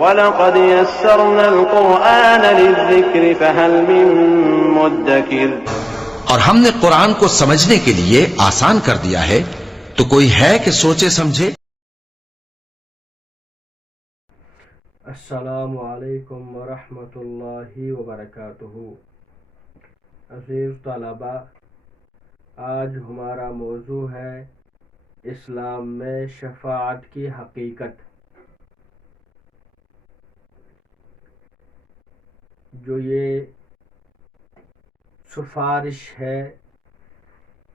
وَلَقَدْ يَسَّرْنَا الْقُرْآنَ لِلذِّكْرِ فَهَلْ مِن مُّدَّكِرٍ۔ اور ہم نے قرآن کو سمجھنے کے لیے آسان کر دیا ہے، تو کوئی ہے کہ سوچے سمجھے؟ السلام علیکم ورحمۃ اللہ وبرکاتہ۔ عزیز طلباء، آج ہمارا موضوع ہے اسلام میں شفاعت کی حقیقت۔ جو یہ سفارش ہے،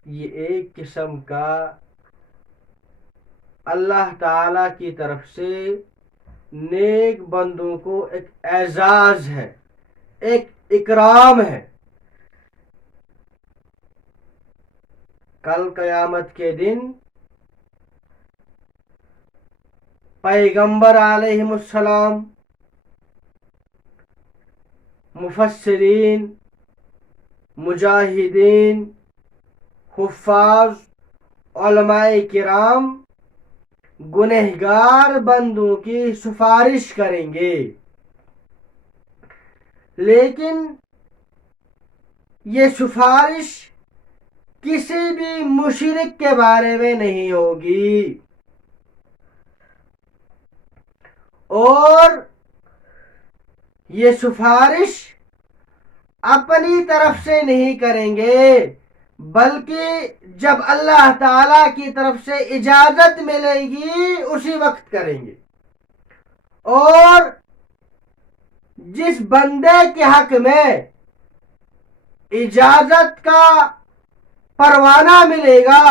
یہ ایک قسم کا اللہ تعالی کی طرف سے نیک بندوں کو ایک اعزاز ہے، ایک اکرام ہے۔ کل قیامت کے دن پیغمبر علیہ السلام، مفسرین، مجاہدین، حفاظ، علماء کرام گنہگار بندوں کی سفارش کریں گے، لیکن یہ سفارش کسی بھی مشرک کے بارے میں نہیں ہوگی، اور یہ سفارش اپنی طرف سے نہیں کریں گے، بلکہ جب اللہ تعالی کی طرف سے اجازت ملے گی اسی وقت کریں گے۔ اور جس بندے کے حق میں اجازت کا پروانہ ملے گا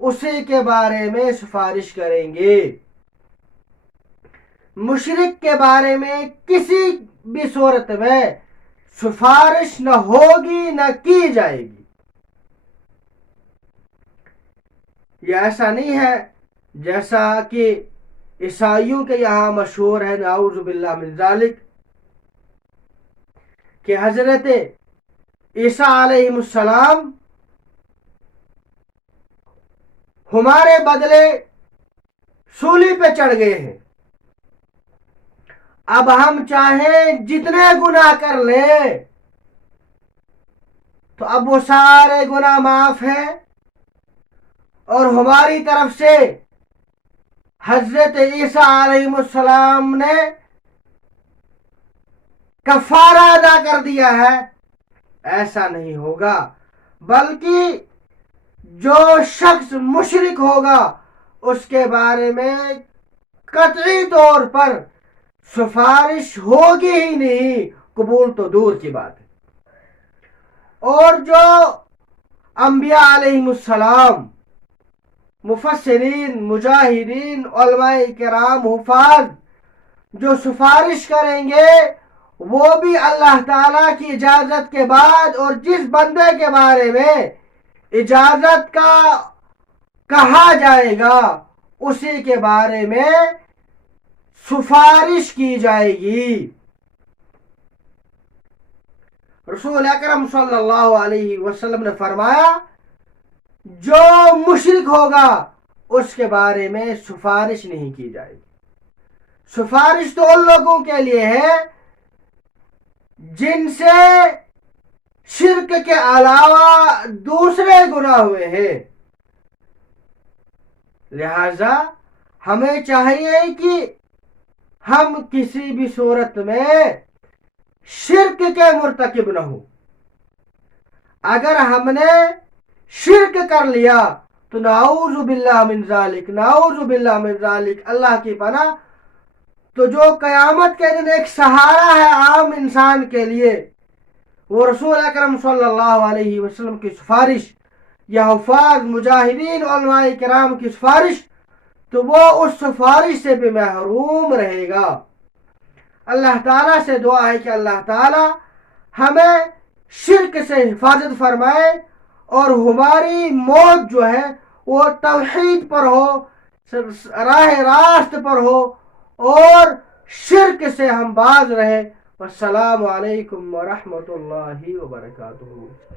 اسی کے بارے میں سفارش کریں گے۔ مشرک کے بارے میں کسی بھی صورت میں سفارش نہ ہوگی، نہ کی جائے گی۔ یہ ایسا نہیں ہے جیسا کہ عیسائیوں کے یہاں مشہور ہے، نعوذ باللہ من ذالک، کہ حضرت عیسیٰ علیہ السلام ہمارے بدلے سولی پہ چڑھ گئے ہیں، اب ہم چاہیں جتنے گناہ کر لیں تو اب وہ سارے گناہ معاف ہیں، اور ہماری طرف سے حضرت عیسیٰ علیہ السلام نے کفارہ ادا کر دیا ہے۔ ایسا نہیں ہوگا، بلکہ جو شخص مشرک ہوگا اس کے بارے میں قطعی طور پر سفارش ہوگی ہی نہیں، قبول تو دور کی بات ہے۔ اور جو انبیاء علیہ السلام، مفسرین، مجاہدین، علماء کرام، حفاظ جو سفارش کریں گے وہ بھی اللہ تعالیٰ کی اجازت کے بعد، اور جس بندے کے بارے میں اجازت کا کہا جائے گا اسی کے بارے میں سفارش کی جائے گی۔ رسول اکرم صلی اللہ علیہ وسلم نے فرمایا، جو مشرک ہوگا اس کے بارے میں سفارش نہیں کی جائے گی۔ سفارش تو ان لوگوں کے لیے ہے جن سے شرک کے علاوہ دوسرے گناہ ہوئے ہیں۔ لہذا ہمیں چاہیے کہ ہم کسی بھی صورت میں شرک کے مرتکب نہ ہوں۔ اگر ہم نے شرک کر لیا تو نعوذ باللہ من ذالک، نعوذ باللہ من ذالک، اللہ کی پناہ۔ تو جو قیامت کے دن ایک سہارا ہے عام انسان کے لیے، وہ رسول اکرم صلی اللہ علیہ وسلم کی سفارش، یا حفاظ، مجاہدین، علماء کرام کی سفارش، تو وہ اس سفارش سے بھی محروم رہے گا۔ اللہ تعالیٰ سے دعا ہے کہ اللہ تعالیٰ ہمیں شرک سے حفاظت فرمائے، اور ہماری موت جو ہے وہ توحید پر ہو، راہ راست پر ہو، اور شرک سے ہم باز رہے۔ والسلام علیکم ورحمۃ اللہ وبرکاتہ۔